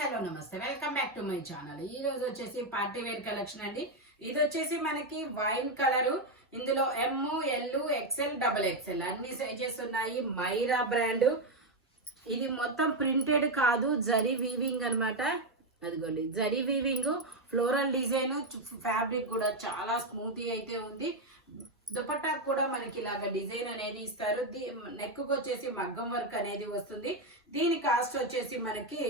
Hello నమస్తే welcome back to my channel. ఈ రోజు వచ్చేసి పార్టీ వేర్ కలెక్షన్ అండి. ఇది వచ్చేసి మనకి వైన్ కలర్, ఇందులో M, L, XL, double XL అన్ని సైజెస్ ఉన్నాయి. మైరా బ్రాండ్. ఇది మొత్తం ప్రింటెడ్ కాదు, జరీ వీవింగ్ అన్నమాట. అదిగోండి zari weaving, floral design, fabric కూడా చాలా స్మూత్ అయితే ఉంది. దుపట్టా కూడా మనకి ఇలాగ డిజైన్ అనేది ఇస్తారు. నెక్ వచ్చేసి మగ్గం వర్క్ అనేది వస్తుంది. దీని కాస్ట్ వచ్చేసి మనకి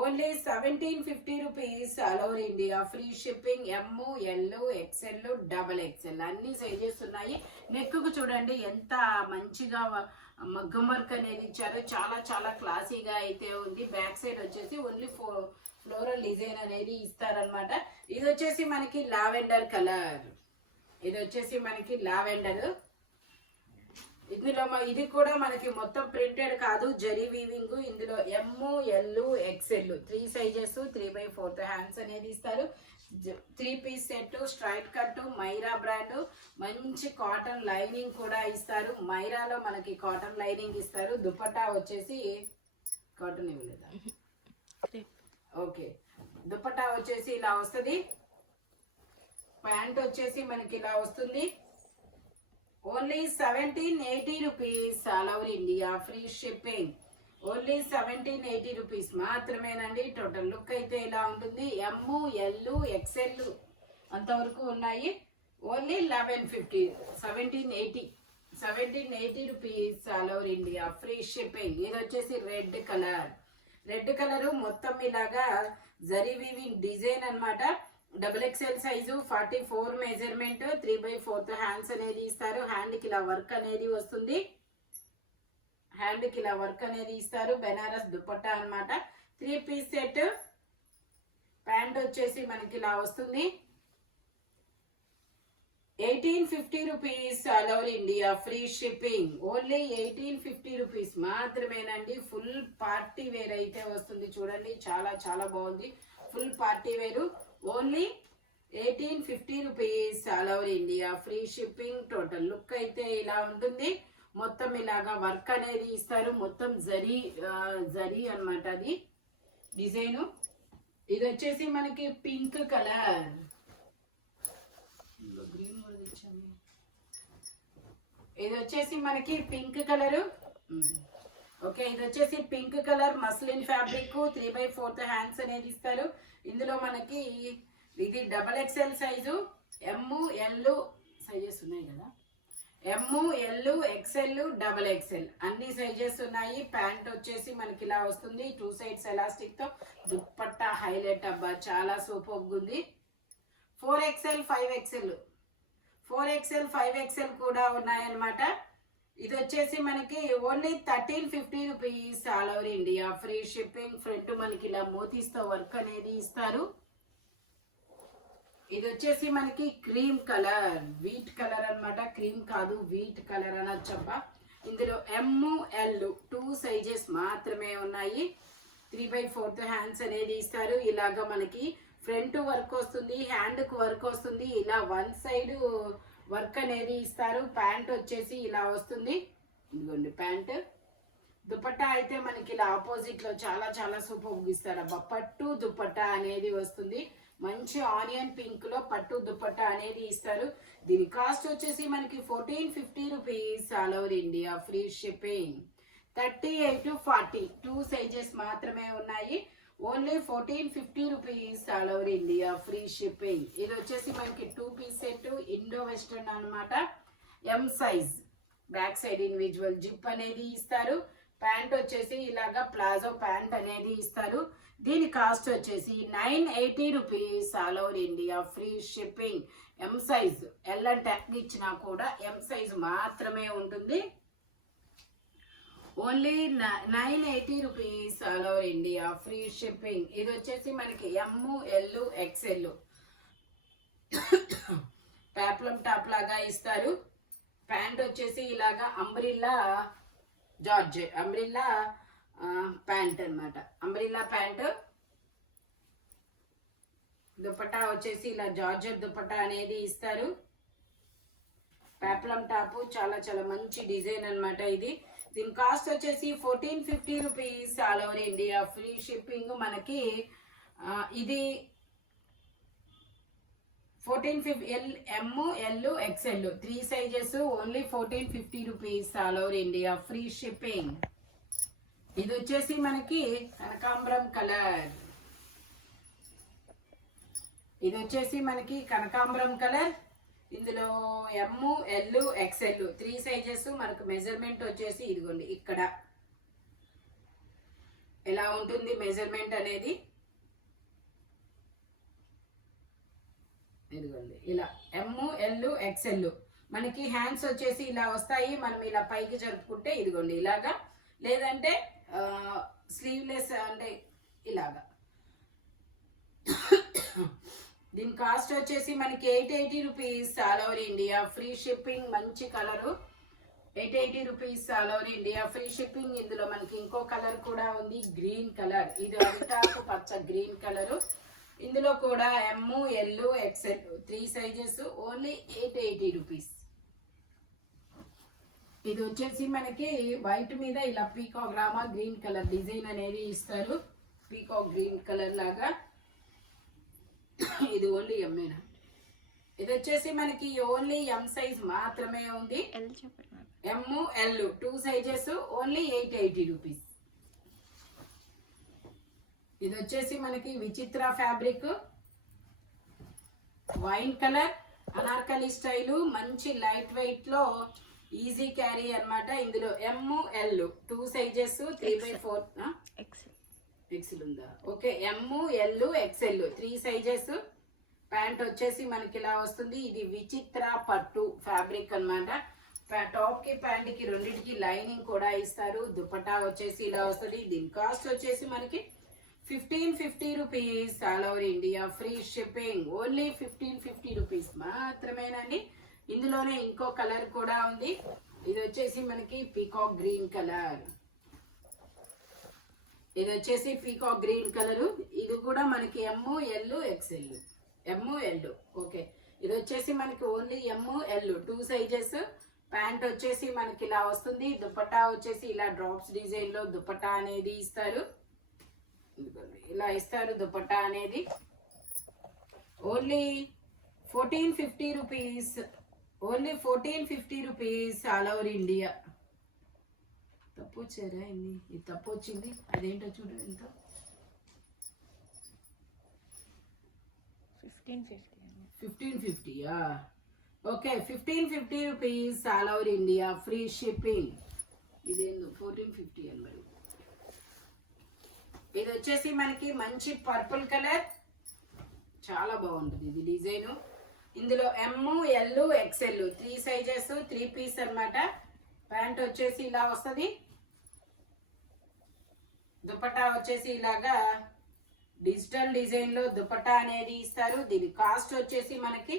only 1750 rupees. All over India free shipping. M, L, XL, double XL అన్ని సైజెస్ ఉన్నాయి. నెక్ కు చూడండి ఎంత మంచిగా మగ్గం వర్క్ అనేది ఇచ్చారు. చాలా చాలా క్లాసీగా అయితే ఉంది. బ్యాక్ సైడ్ వచ్చేసి ఓన్లీ ఫ్లోరల్ డిజైన్ అనేది ఇస్తారనమాట. ఇది వచ్చేసి మనకి లావెండర్ కలర్. ఇది వచ్చేసి మనకి లావెండర్. ఇందులో ఇది కూడా మనకి మొత్తం ప్రింటెడ్ కాదు, జరీ వీవింగ్. ఇందులో M, L, XL 3 sizes, 3/4 hands అనేది ఇస్తారు. 3 piece set, straight cut, Myra brand. మంచి కాటన్ లైనింగ్ కూడా ఇస్తారు. మైరాలో మనకి కాటన్ లైనింగ్ ఇస్తారు. దుపట్టా వచ్చేసి కాటన్ ఇవ్వలేదా? ఓకే, దుపట్టా వచ్చేసి ఇలా వస్తుంది. ప్యాంట్ వచ్చేసి మనకి ఇలా వస్తుంది. Only 1780 rupees. All over India free shipping. Only 1780 rupees మాత్రమేనండి. టోటల్ లుక్ అయితే ఇలా ఉంటుంది. ఎమ్, ఎల్, ఎక్స్ఎల్ అంతవరకు ఉన్నాయి. Only 1150, 1780 rupees. All over India free shipping. ఇది వచ్చేసి రెడ్ కలర్. రెడ్ కలర్ మొత్తం ఇలాగా జరీ వీవింగ్ డిజైన్ అన్నమాట. Double XL size, 44 measurement, 3/4 hands అనేది ఇస్తారు. హ్యాండ్ కి ఇలా వర్క్ అనేది వస్తుంది. హ్యాండ్ కి ఇలా వర్క్ అనేది ఇస్తారు. బెనారస్ దుపట్టా అన్నమాట. 3 పీస్ సెట్. ప్యాంట్ వచ్చేసి మనకి ఇలా వస్తుంది. 1850 rupees. All over India free shipping. Only 1850 rupees మాత్రమేనండి. ఫుల్ పార్టీ వేర్ అయితే వస్తుంది. చూడండి చాలా చాలా బాగుంది. Full party wear. Only 1850 rupees. All over India free shipping. Total look అయితే ఇలా ఉంటుంది. మొత్తం ఇలాగా వర్క్ అనేది ఇస్తారు. మొత్తం జరీ అన్నమాట అది డిజైన్. ఇది వచ్చేసి మనకి పింక్ కలర్. గ్రీన్ ఇది వచ్చేసి మనకి పింక్ కలర్. ఓకే, ఇది వచ్చేసి pink colour muslin fabric. 3/4 hands అనేది ఇస్తారు. ఇందులో మనకి ఇది డబల్ ఎక్స్ఎల్ సైజు. ఎమ్, ఎల్ సైజెస్ ఉన్నాయి కదా. ఎమ్, ఎల్, ఎక్స్ఎల్, డబల్ ఎక్స్ఎల్ అన్ని సైజెస్ ఉన్నాయి. ప్యాంట్ వచ్చేసి మనకి ఇలా వస్తుంది. 2 సైడ్స్ ఎలాస్టిక్ తో. దుపట్టా హైలైట్ అబ్బా, చాలా సూపర్ ఉంది. 4XL, 5XL, 4XL, 5XL కూడా ఉన్నాయన్నమాట. ఇది వచ్చేసి మనకి only 1350 rupees. All over India free shipping. Front మనకి ఇలా మోతీస్తో వర్క్ అనేది ఇస్తారు. ఇది వచ్చేసి మనకి క్రీమ్ కలర్, వీట్ కలర్ అన్నమాట. క్రీమ్ కాదు, వీట్ కలర్ అనొచ్చబ్బా. ఇందులో ఎమ్, ఎల్ 2 సైజెస్ మాత్రమే ఉన్నాయి. 3/4 హ్యాండ్స్ అనేది ఇస్తారు. ఇలాగా మనకి ఫ్రంట్ వర్క్ వస్తుంది, హ్యాండ్ కు వర్క్ వస్తుంది. ఇలా 1 సైడ్ వర్క్ అనేది ఇస్తారు. ప్యాంట్ వచ్చేసి ఇలా వస్తుంది. ఇదిగోండి ప్యాంట్. దుపట్టా అయితే మనకి ఇలా ఆపోజిట్ లో చాలా చాలా సూపర్ ఇస్తారు అబ్బా. పట్టు దుపట్టా అనేది వస్తుంది. మంచి ఆనియన్ పింక్ లో పట్టు దుపట్టా అనేది ఇస్తారు. దీని కాస్ట్ వచ్చేసి మనకి 1450 rupees. All over India free shipping. 38 to 40 2 sizes మాత్రమే ఉన్నాయి. Only 1450 rupees. All over India free shipping. ఇది వచ్చేసి మనకి 2 పీస్ సెట్, ఇండో వెస్టర్న్ అనమాట. M size. Back side individual zip అనేది ఇస్తారు. ప్యాంట్ వచ్చేసి ఇలాగా ప్లాజో ప్యాంట్ అనేది ఇస్తారు. దీని కాస్ట్ వచ్చేసి 980 rupees. All over India free shipping. M size. L అంటే ఇచ్చినా కూడా ఎం సైజ్ మాత్రమే ఉంటుంది. Only 980 rupees. All over India free shipping. ఇది వచ్చేసి మనకి ఎమ్, ఎల్, ఎక్స్ఎల్ టాప్లం టాప్ లాగా ఇస్తారు. ప్యాంట్ వచ్చేసి ఇలాగా అంబ్రిల్లా జార్జ్, అంబ్రిల్లా ప్యాంట్ అన్నమాట. Umbrella pant. దుపట్టా వచ్చేసి ఇలా జార్జెట్ దుపట్టా అనేది ఇస్తారు. పేప్లం టాప్ చాలా చాలా మంచి డిజైన్ అన్నమాట. ఇది దీని కాస్ట్ వచ్చేసి 1450 rupees all over India free shipping. మనకి ఇది 1450 L XL 3 sizes only 1450 rupees all over India free shipping. ఇది వచ్చేసి మనకి కనకాంబరం కలర్. ఇది వచ్చేసి మనకి కనకాంబరం కలర్. ఇందులో ఎల్ ఎక్స్ఎల్ 3 సైజెస్. మనకు మెజర్మెంట్ వచ్చేసి ఇదిగోండి ఇక్కడ ఎలా ఉంటుంది మెజర్మెంట్ అనేది, ఇదిగోండి ఇలా ఎల్ ఎక్స్ఎల్. మనకి హ్యాండ్స్ వచ్చేసి ఇలా వస్తాయి. మనం ఇలా పైకి జరుపుకుంటే ఇదిగోండి ఇలాగా, లేదంటే స్లీవ్లెస్ అంటే ఇలాగా. దీని కాస్ట్ వచ్చేసి మనకి 880 rupees all over India free shipping. మంచి colour 880 rupees all over India free shipping. ఇందులో మనకి ఇంకో కలర్ కూడా ఉంది, గ్రీన్ కలర్. ఇది అరిటాకు పచ్చ గ్రీన్ కలరు. ఇందులో కూడా L XL 3 sizes only 880 rupees. ఇది వచ్చేసి మనకి వైట్ మీద ఇలా peacock Rama green colour design అనేది ఇస్తారు, పీకాక్ గ్రీన్ కలర్ లాగా. ఇది ఓన్లీ ఎమ్మేనా. ఇది వచ్చేసి మనకి ఓన్లీ ఎం సైజ్ మాత్రమే ఉంది. L 2 sizes only 880 rupees. ఇది వచ్చేసి మనకి విచిత్ర fabric wine colour Anarkali style. మంచి లైట్ వెయిట్ లో ఈజీ క్యారీ అన్నమాట. ఇందులో ఎల్ 2 సైజెస్ 3/4 ఎక్సెల్ ఉందా, okay. L XL 3 sizes. Pant వచ్చేసి మనకి ఇలా వస్తుంది. ఇది విచిత్ర పట్టు ఫ్యాబ్రిక్ అన్నమాట. టాప్ కి ప్యాంట్ కి రెండింటికి లైనింగ్ కూడా ఇస్తారు. దుపట్టా వచ్చేసి ఇలా వస్తుంది. దీని కాస్ట్ వచ్చేసి మనకి 1550 rupees all over India free shipping. Only 1550 rupees మాత్రమేనండి. ఇందులోనే ఇంకో కలర్ కూడా ఉంది. ఇది వచ్చేసి మనకి పీకాక్ గ్రీన్ కలర్. ఇది వచ్చేసి పీకాక్ గ్రీన్ కలరు. ఇది కూడా మనకి ఎల్ ఎక్స్ఎల్ ఎల్, ఓకే. ఇది వచ్చేసి మనకి ఓన్లీ ఎల్ 2 సైజెస్. ప్యాంట్ వచ్చేసి మనకి ఇలా వస్తుంది. దుపట్టా వచ్చేసి ఇలా డ్రాప్స్ డిజైన్ లో దుపట్టా అనేది ఇస్తారు, ఇలా ఇస్తారు దుపట్టా అనేది. Only 1450 rupees, only 1450 rupees all over India. తప్పు వచ్చారా ఇన్ని, ఇది తప్పు వచ్చింది. అదేంటో చూడు ఎంత, 1550. Okay 1550 rupees all over India free shipping. ఇదేందో 1450 అని మరి. ఇది వచ్చేసి మనకి మంచి పర్పుల్ కలర్, చాలా బాగుంటుంది ఇది డిజైన్. ఇందులో ఎల్ ఎక్స్ఎల్ 3 సైజెస్ 3 పీస్ అన్నమాట. ప్యాంట్ వచ్చేసి ఇలా వస్తుంది. దుపట్టా వచ్చేసి ఇలాగా డిజిటల్ డిజైన్ లో దుపట్టా అనేది ఇస్తారు. దీని కాస్ట్ వచ్చేసి మనకి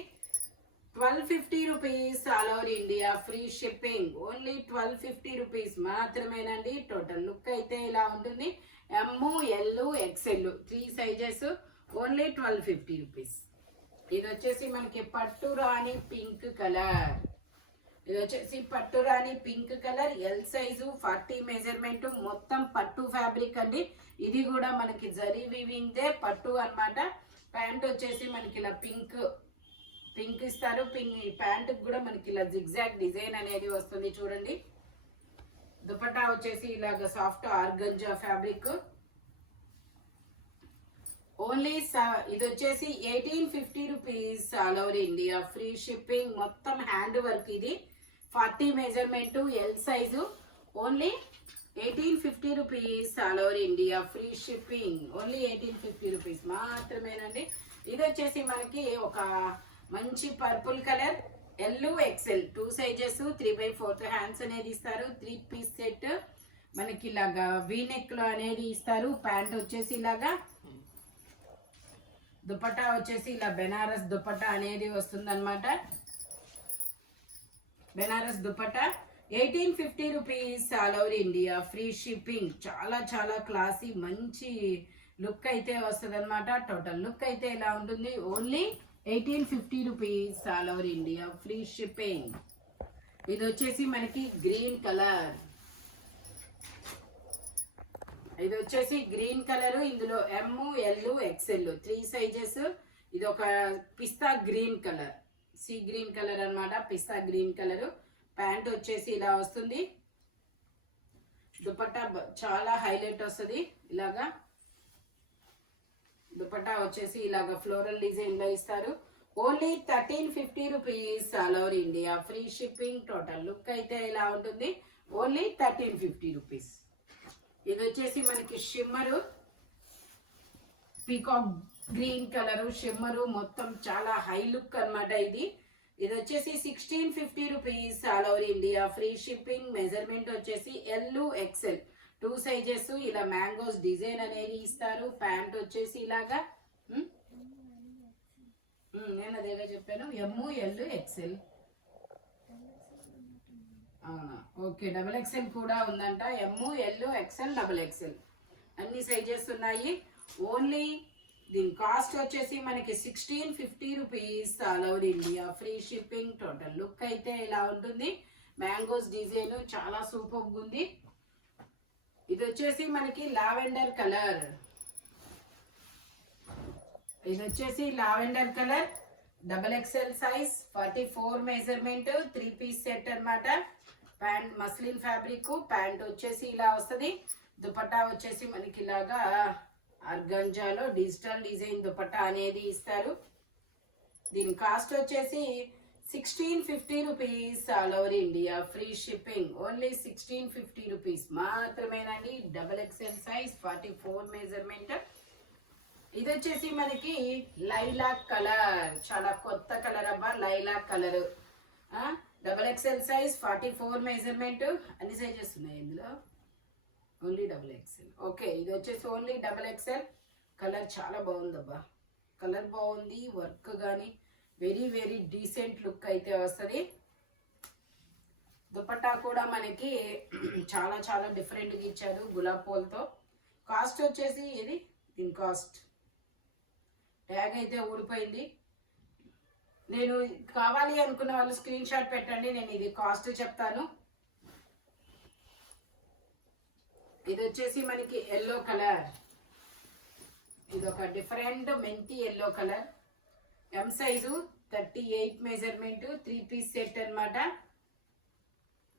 1250 rupees all over India free shipping. Only 1250 rupees మాత్రమేనండి. టోటల్ లుక్ అయితే ఇలా ఉంటుంది. L XL 3 sizes only 1250 rupees. ఇది వచ్చేసి మనకి పట్టు రాణి పింక్ కలర్. ఇది వచ్చేసి పట్టు రాణి pink colour, L size 40 measurement. మొత్తం పట్టు ఫ్యాబ్రిక్ అండి. ఇది కూడా మనకి జరీ వీవింగ్ దే పట్టు అన్నమాట. ప్యాంట్ వచ్చేసి మనకి ఇలా పింక్ ఇస్తారు. ప్యాంట్ కూడా మనకి ఇలా జిగ్జాగ్ డిజైన్ అనేది వస్తుంది చూడండి. దుపట్టా వచ్చేసి ఇలాగ సాఫ్ట్ ఆర్గంజా ఫ్యాబ్రిక్. ఓన్లీ ఇది వచ్చేసి 1850 rupees all over India free shipping. మొత్తం హ్యాండ్ వర్క్. ఇది 40 measurement, L size. Only 1850 rupees all over India free shipping. Only 1850 rupees మాత్రమేనండి. ఇది వచ్చేసి మనకి ఒక మంచి purple colour, L XL 2 sizes 3/4 hands అనేది ఇస్తారు. 3 పీస్ సెట్ మనకి ఇలాగా వీనెక్ లో అనేది ఇస్తారు. ప్యాంట్ వచ్చేసి ఇలాగా, దుపట్టా వచ్చేసి ఇలా బెనారస్ దుపట్టా అనేది వస్తుంది అనమాట. Banaras dupatta 1850 rupees all over India free shipping. చాలా చాలా క్లాసీ మంచి లుక్ అయితే వస్తుంది అనమాట. టోటల్ లుక్ అయితే ఇలా ఉంటుంది. Only 1850 rupees all over India free shipping. ఇది వచ్చేసి మనకి గ్రీన్ కలర్. ఇది వచ్చేసి గ్రీన్ కలర్, ఇందులో ఎమ్ ఎల్ ఎక్స్ఎల్ 3 సైజెస్. ఇది ఒక పిస్తా green colour, sea green colour అన్నమాట, పిస్తా గ్రీన్ కలర్. ప్యాంట్ వచ్చేసి ఇలా వస్తుంది. దుపట్టా చాలా హైలైట్ వస్తుంది. ఇలాగా దుపట్టా వచ్చేసి ఇలాగా ఫ్లోరల్ డిజైన్ లో ఇస్తారు. Only 1350 rupees, all over India free shipping. Total look అయితే ఇలా ఉంటుంది. Only 1350 rupees. ఇది వచ్చేసి మనకి shimmer, peacock green colour shimmer, మొత్తం చాలా హై లుక్ అన్నమాట. ఇది వచ్చేసి 1650 rupees, all over India free shipping. Measurement వచ్చేసి ఎల్ ఎక్స్ఎల్ 2 సైజెస్. ఇలా మ్యాంగోస్ డిజైన్ అనేది ఇస్తారు. ప్యాంట్ వచ్చేసి ఇలాగా నేను అదేగా చెప్పాను, ఎమ్ ఎల్ ఎక్స్ఎల్. అవునా, ఓకే. డబుల్ ఎక్స్ఎల్ కూడా ఉందంట. ఎమ్ ఎల్ ఎక్స్ఎల్ డబుల్ ఎక్స్ఎల్ అన్ని సైజెస్ ఉన్నాయి. ఓన్లీ దీని కాస్ట్ వచ్చేసి మనకి 1650 rupees, all over India free shipping. Total look అయితే ఇలా ఉంటుంది. మ్యాంగోస్ డిజైన్ చాలా సూపర్గా ఉంది. ఇది వచ్చేసి మనకి లావెండర్ కలర్. ఇది వచ్చేసి lavender colour, double XL size, 44 measurement, 3 piece set అన్నమాట. Pant muslin fabric. ప్యాంట్ వచ్చేసి ఇలా వస్తుంది. దుపట్టా వచ్చేసి మనకి ఇలాగా ఆర్గంజాలో డిజిటల్ డిజైన్ దుపట్టా అనేది ఇస్తారు. దీని కాస్ట్ వచ్చేసి 1650 rupees, all over India free shipping. Only 1650 rupees మాత్రమేనండి. Double XL size, 44 measurement. ఇది వచ్చేసి మనకి లైలాక్ కలర్, చాలా కొత్త కలర్ అబ్బా, lilac colour. Double XL size, 44 measurement. అన్ని సైజెస్ ఉన్నాయి ఇందులో, ఓన్లీ డబుల్ ఎక్స్ఎల్. ఓకే, ఇది వచ్చేసి ఓన్లీ డబుల్ ఎక్స్ఎల్. కలర్ చాలా బాగుందబ్బా, కలర్ బాగుంది. వర్క్ కానీ వెరీ వెరీ డీసెంట్ లుక్ అయితే వస్తుంది. దుపట్టా కూడా మనకి చాలా చాలా డిఫరెంట్గా ఇచ్చారు గులాబ్ పూలతో. కాస్ట్ వచ్చేసి ఇది, దీని కాస్ట్ ట్యాగ్ అయితే ఊడిపోయింది. నేను కావాలి అనుకున్న వాళ్ళు స్క్రీన్ షాట్ పెట్టండి, నేను ఇది కాస్ట్ చెప్తాను. ఇది వచ్చేసి మనకి ఎల్లో కలర్. ఇది ఒక డిఫరెంట్ మెంతి yellow colour. M size, 38 measurement, 3 piece set అన్నమాట.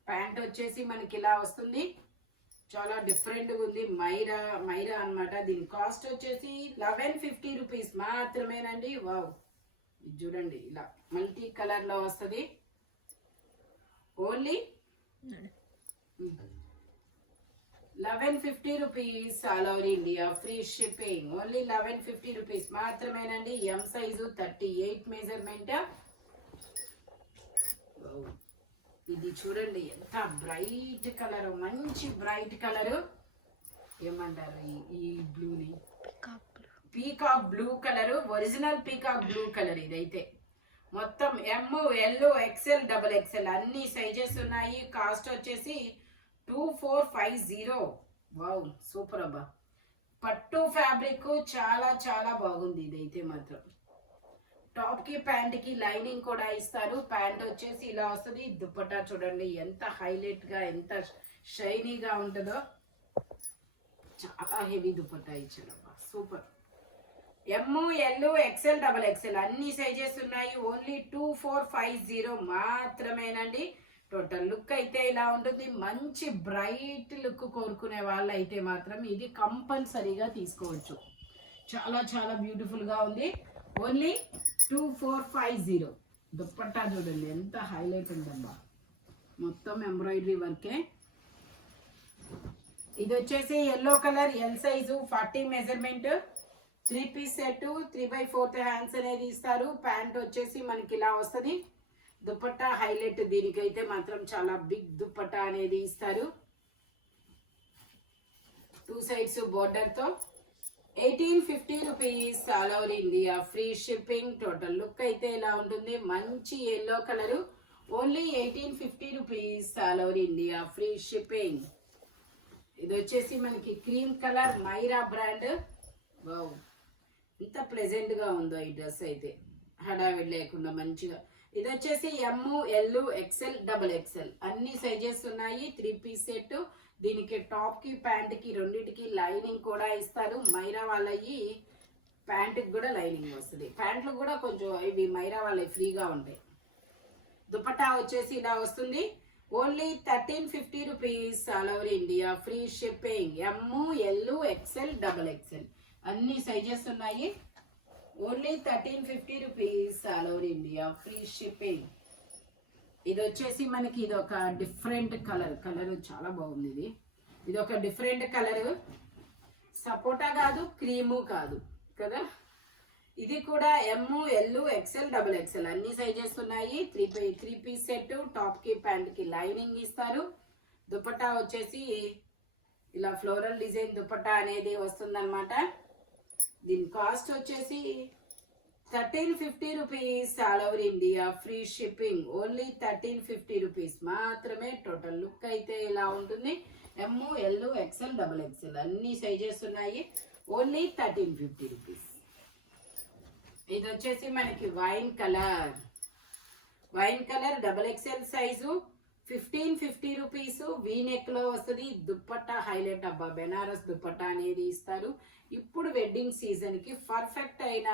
ప్యాంట్ వచ్చేసి మనకి ఇలా వస్తుంది. చాలా డిఫరెంట్గా ఉంది. మైరా అన్నమాట. దీని కాస్ట్ వచ్చేసి 1150 రూపీస్ మాత్రమేనండి. వావ్, ఇది చూడండి, ఇలా మల్టీ కలర్ లో వస్తుంది. Only 1150 rupees, all over India free shipping. Only 1150 rupees మాత్రమేనండి. M size, 38 measurement. ఇది చూడండి ఎంత బ్రైట్ కలర్, మంచి బ్రైట్ కలర్. ఏమంటారు ఈ బ్లూని? Peacock blue colour, original peacock blue colour. ఇదైతే మొత్తం M L XL double XL అన్ని సైజెస్ ఉన్నాయి. కాస్ట్ వచ్చేసి 2450. వావ్, సూపర్ అబ్బా. పట్టు ఫ్యాబ్రిక్ చాలా చాలా బాగుంది. ఇదైతే మాత్రం టాప్ కి ప్యాంట్ కి లైనింగ్ కూడా ఇస్తారు. ప్యాంట్ వచ్చేసి ఇలా వస్తుంది. దుపట్టా చూడండి ఎంత హైలైట్ గా, ఎంత షైనీగా ఉంటుందో. చాలా హెవీ దుపట్టా ఇచ్చారబ్బా, super. M L XL double XL అన్ని సైజెస్ ఉన్నాయి. ఓన్లీ 2450 మాత్రమేనండి. టోటల్ లుక్ అయితే ఇలా ఉంటుంది. మంచి బ్రైట్ లుక్ కోరుకునే వాళ్ళు అయితే మాత్రం ఇది కంపల్సరీగా తీసుకోవచ్చు. చాలా చాలా బ్యూటిఫుల్ గా ఉంది. ఓన్లీ 2450. దుపట్టా చూడండి ఎంత హైలైట్ ఉందబ్బా, మొత్తం ఎంబ్రాయిడరీ వర్కే. ఇది వచ్చేసి yellow colour, L size, 40 measurement, 3 piece set, 3/4 hands అనేది ఇస్తారు. ప్యాంట్ వచ్చేసి మనకి ఇలా వస్తుంది. దుపట్టా హైలైట్, దీనికైతే మాత్రం చాలా బిగ్ దుపట్టా అనేది ఇస్తారు. 2 సైడ్స్ బోర్డర్ తో. 1850 rupees, all over India free shipping. Total look అయితే ఇలా ఉంటుంది. మంచి yellow colour. Only 1850 rupees, all over India free shipping. ఇది వచ్చేసి మనకి cream colour, Myra brand. Wow, ఎంత ప్లెజెంట్ గా ఉందో ఈ డ్రెస్ అయితే, హడావిడి లేకుండా మంచిగా. ఇది వచ్చేసి ఎమ్ ఎల్ ఎక్స్ఎల్ డబల్ ఎక్స్ఎల్ అన్ని సైజెస్ ఉన్నాయి. 3 పీస్ సెట్. దీనికి టాప్కి ప్యాంట్కి రెండింటికి లైనింగ్ కూడా ఇస్తారు. మైరా వాళ్ళవి ప్యాంటుకి కూడా లైనింగ్ వస్తుంది. ప్యాంట్లు కూడా కొంచెం ఇవి మైరా వాళ్ళవి ఫ్రీగా ఉంటాయి. దుపట్టా వచ్చేసి ఇలా వస్తుంది. Only 1350 rupees all over India, free shipping. ML XL XXL అన్ని సైజెస్ ఉన్నాయి. Only 1350 rupees all over India, free shipping. ఇది వచ్చేసి మనకి ఇది ఒక డిఫరెంట్ కలర్ చాలా బాగుంది. ఇది ఒక డిఫరెంట్ కలర్, సపోటా కాదు, క్రీము కాదు కదా. ఇది కూడా ML XL XXL అన్ని సైజెస్ ఉన్నాయి. త్రీ పీస్ సెట్, టాప్కి ప్యాంట్కి లైనింగ్ ఇస్తారు. దుపట్టా వచ్చేసి ఇలా ఫ్లోరల్ డిజైన్ దుపట్టా అనేది వస్తుందన్నమాట. దీని కాస్ట్ వచ్చేసి 1350 rupees all over India, free shipping. Only 1350 rupees మాత్రమే. టోటల్ లుక్ అయితే ఇలా ఉంటుంది. ML XL XXL అన్ని సైజెస్ ఉన్నాయి. Only 1350 rupees. ఇది వచ్చేసి మనకి wine colour XXL size, 1550 rupees. V-neck లో వస్తుంది. దుప్పట్టా హైలైట్ అబ్బా, బెనారస్ దుప్పట్టా అనేది ఇస్తారు. ఇప్పుడు వెడ్డింగ్ సీజన్ కి పర్ఫెక్ట్ అయిన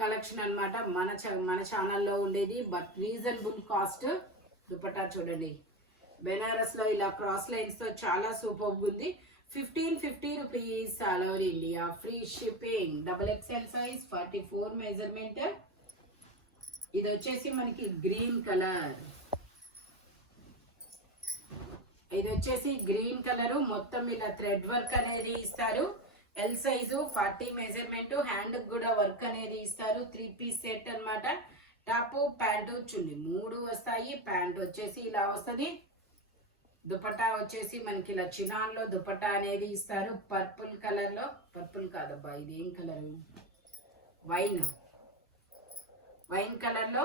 కలెక్షన్ అన్నమాట. మన ఛానల్లో ఉండేది, బట్ రీజనబుల్ కాస్ట్. దుపట్టా చూడండి, బెనారస్ లో ఇలా క్రాస్ లైన్స్ తో చాలా సూపర్ ఉంది. 1550 rupees all over India, free shipping. XXL size, 44 measurement. ఇది వచ్చేసి మనకి గ్రీన్ కలర్. ఇది వచ్చేసి గ్రీన్ కలర్, మొత్తం ఇలా థ్రెడ్ వర్క్ అనేది ఇస్తారు. L size, 40 measurement. హ్యాండ్ కూడా వర్క్ అనేది ఇస్తారు. 3 పీస్ సెట్ అన్నమాట. టాప్, ప్యాంటు, చున్నీ 3 వస్తాయి. ప్యాంట్ వచ్చేసి ఇలా వస్తుంది. దుపట్టా వచ్చేసి మనకి ఇలా చినాన్ లో దుపట్టా అనేది ఇస్తారు. పర్పుల్ కలర్ లో, పర్పుల్ కాదబ్బా, ఇది ఏం కలర్, వైన్ కలర్ లో.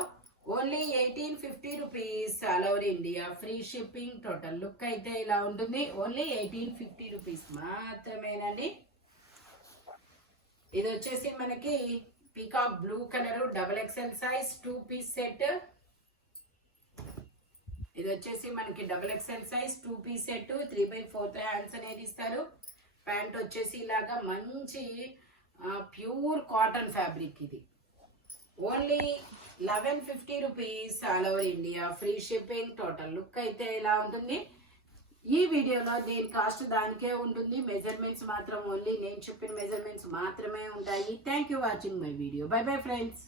Only 1850 rupees all over India, free shipping. Total look అయితే ఇలా ఉంటుంది. ఓన్లీ 1850 రూపీస్ మాత్రమేనండి. ఇది వచ్చేసి మనకి peacock blue colour, XXL size, 2 piece set. ఇది వచ్చేసి మనకి XXL size, 2 piece set. 3/4 hands అనేది ఇస్తారు. ప్యాంట్ వచ్చేసి ఇలాగా మంచి ప్యూర్ కాటన్ ఫ్యాబ్రిక్. ఇది only 1150 rupees all over India, free shipping. Total look అయితే ఇలా ఉంటుంది. ఈ వీడియోలో దేని కాస్ట్ దానికే ఉంటుంది. మెజర్మెంట్స్ మాత్రం ఓన్లీ నేను చెప్పిన మెజర్మెంట్స్ మాత్రమే ఉంటాయి. Thank you watching my video. By bye friends.